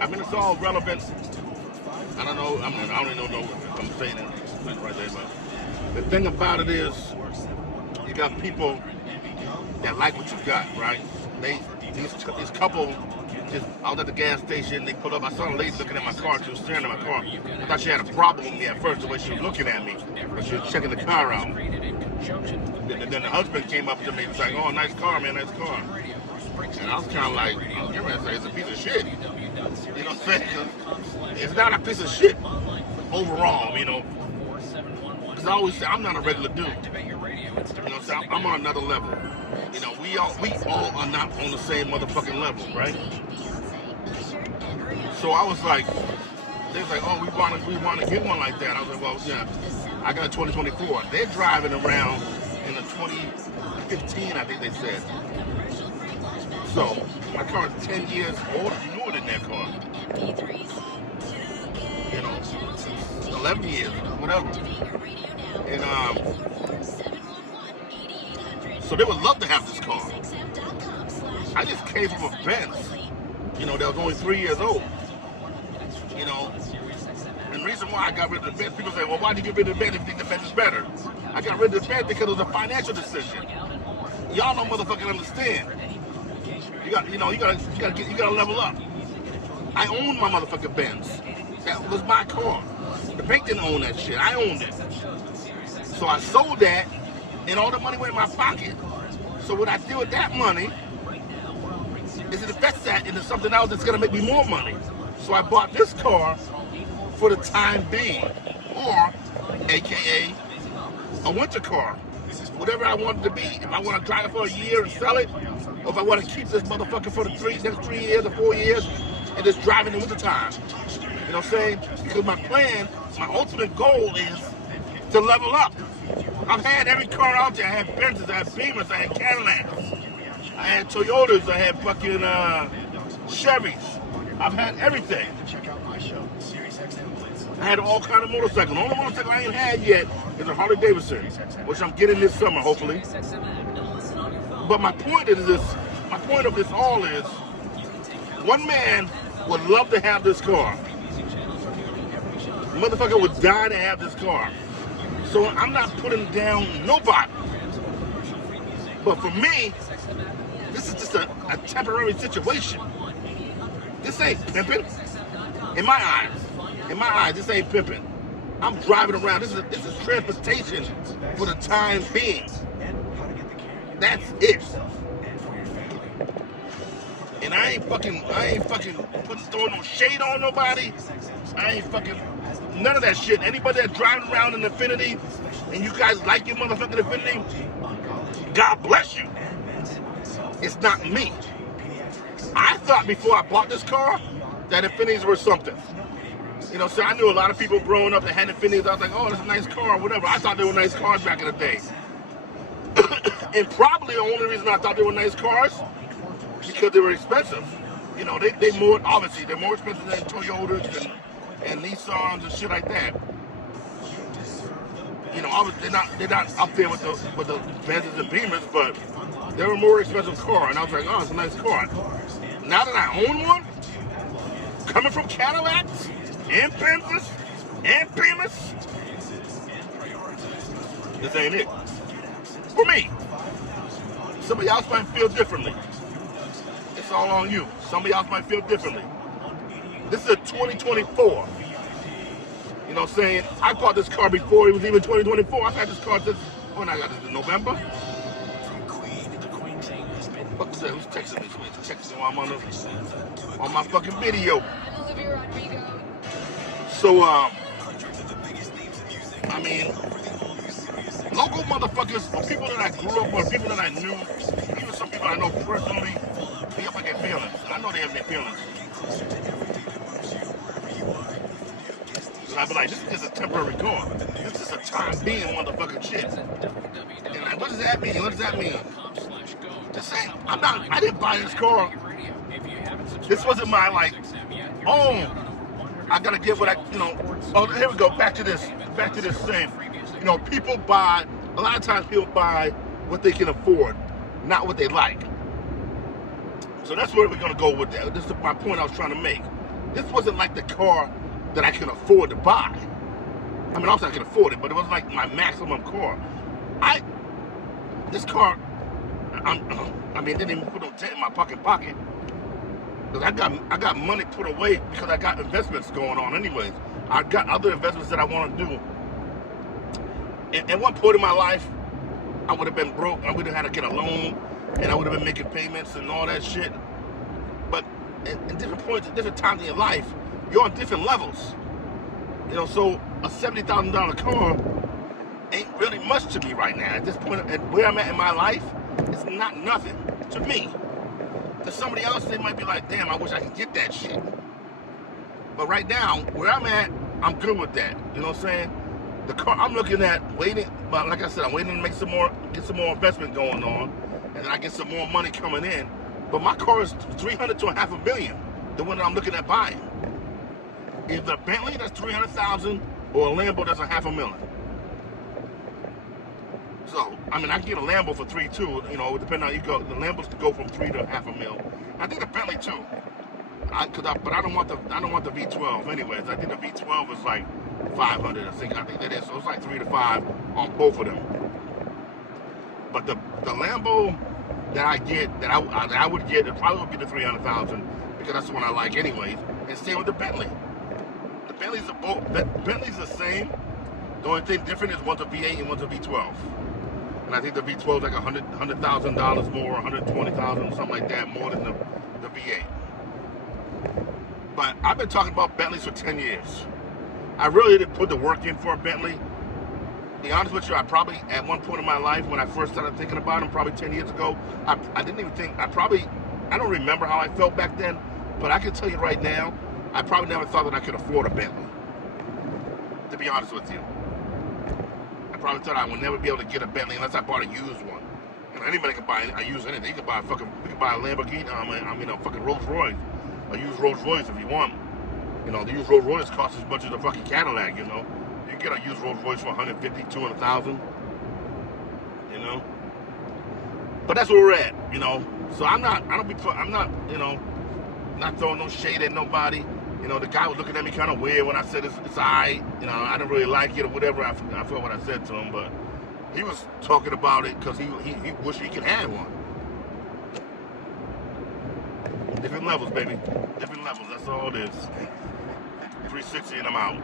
I mean, it's all relevant. I don't know. I mean, I don't even know if I'm saying it right there, but the thing about it is, you got people that like what you got, right? These couple just out at the gas station. They pull up. I saw a lady looking at my car. She was staring at my car. I thought she had a problem with me at first, the way she was looking at me, but she was checking the car out. And then the husband came up to me and was like, "Oh, nice car, man, nice car." And I was kind of like, "You're gonna say it's a piece of shit." You know what I'm saying? It's not a piece of shit overall, you know. Because I always say I'm not a regular dude. You know what I'm saying? I'm on another level. You know, we all are not on the same motherfucking level, right? So I was like, they was like, "Oh, we want to get one like that." I was like, "Well, yeah, I got a 2024." They're driving around in a 2015, I think they said. So my car is 10 years older, newer than their car. You know, 11 years, whatever. And so they would love to have this car. I just came from a Benz, you know, that was only 3 years old. You know, and the reason why I got rid of the Benz, people say, "Well, why did you get rid of the Benz if you think the Benz is better?" I got rid of the Benz because it was a financial decision. Y'all don't motherfucking understand. You gotta level up. I owned my motherfucking Benz. That was my car. The bank didn't own that shit. I owned it. So I sold that, and all the money went in my pocket. So what I did with that money is to invest that into something else that's gonna make me more money. So I bought this car for the time being, or AKA a winter car. Whatever I want it to be. If I want to drive it for a year and sell it, or if I want to keep this motherfucker for the next 3 years or 4 years and just drive in the winter time. You know what I'm saying? Because my plan, my ultimate goal is to level up. I've had every car out there. I had Benzes, I had Beamers, I had Cadillacs, I had Toyotas, I had fucking Chevys. I've had everything. I had all kind of motorcycles. The only motorcycle I ain't had yet is a Harley Davidson, which I'm getting this summer, hopefully. But my point of this all is, one man would love to have this car. The motherfucker would die to have this car. So I'm not putting down nobody. But for me, this is just a temporary situation. This ain't pimping. In my eyes, this ain't pimping. I'm driving around. This is transportation for the time being. That's it. And I ain't fucking throwing no shade on nobody. I ain't fucking none of that shit. Anybody that's driving around in Infiniti and you guys like your motherfucking Infiniti, God bless you. It's not me. I thought before I bought this car that Infinitis were something. You know, so I knew a lot of people growing up that had Infinitis. I was like, "Oh, that's a nice car," or whatever. I thought they were nice cars back in the day. And probably the only reason I thought they were nice cars because they were expensive. You know, they're more expensive than Toyotas and Nissans and shit like that. You know, they're not up there with the Benzes and Beamers, but they were a more expensive car. And I was like, "Oh, it's a nice car." Now that I own one, coming from Cadillacs and Benzes and Beamers, this ain't it for me. Somebody else might feel differently. It's all on you. Somebody else might feel differently. This is a 2024. You know what I'm saying? I bought this car before it was even 2024. I've had this car since, when I got this in November. What's that? Who's texting me? Who's texting me while I'm on my fucking video? So, I mean, local motherfuckers, or people that I grew up with, people that I knew, even some people I know personally, they have their feelings. I know they have their feelings. And I'd be like, "This is just a temporary car. This is a time being motherfucking shit." And like, what does that mean? What does that mean? This ain't, I didn't buy this car. This wasn't my like, "Oh, I gotta get what oh, here we go, back to this thing. You know, a lot of times people buy what they can afford, not what they like. So that's where we're gonna go with that. This is my point I was trying to make. this wasn't like the car that I could afford to buy. I mean, obviously I could afford it, but it wasn't like my maximum car. This car, I mean, didn't even put no dent in my pocket. Because I got money put away because I got investments going on anyways. I got other investments that I want to do. At one point in my life, I would have been broke. I would have had to get a loan, and I would have been making payments and all that shit. But at different points, at different times in your life, you're on different levels. You know, so a $70,000 car ain't really much to me right now. At this point, at where I'm at in my life, it's not nothing to me. To somebody else, they might be like, damn, I wish I could get that shit. But right now, where I'm at, I'm good with that. You know what I'm saying? The car I'm looking at waiting, but like I said, I'm waiting to make get some more investment going on, and then I get some more money coming in. But my car is $300,000 to $500,000, the one that I'm looking at buying. Either a Bentley that's $300,000 or a Lambo that's $500,000. So, I mean, I can get a Lambo for 3 too. You know, depending on how you go. The Lambos can go from 3 to $500,000. I think the Bentley too. But I don't want the V12 anyways. I think the V12 is like 500. I think that is. So it's like 3 to 5 on both of them. But the Lambo that I would get, it probably would be the 300,000 because that's the one I like anyways. And same with the Bentley. The Bentley's the same. The only thing different is one's a V8 and one's a V12. And I think the V12 is like $100,000 more, $120,000, something like that, more than the V8. But I've been talking about Bentleys for 10 years. I really didn't put the work in for a Bentley. To be honest with you, I probably, at one point in my life, when I first started thinking about them, probably 10 years ago, I didn't even think, I don't remember how I felt back then, but I can tell you right now, I probably never thought that I could afford a Bentley. To be honest with you. I probably thought I would never be able to get a Bentley unless I bought a used one. You know, anybody can buy a used anything. You can buy a Lamborghini, a fucking Rolls Royce. A used Rolls Royce if you want. You know, the used Rolls Royce costs as much as a fucking Cadillac, you know. You can get a used Rolls Royce for 150, 200,000. You know. But that's where we're at, you know. So I'm not, you know, not throwing no shade at nobody. You know, the guy was looking at me kind of weird when I said it's alright. You know, I didn't really like it or whatever. I forgot what I said to him, but he was talking about it because he wished he could have one. Different levels, baby. Different levels. That's all it is. 360 and I'm out.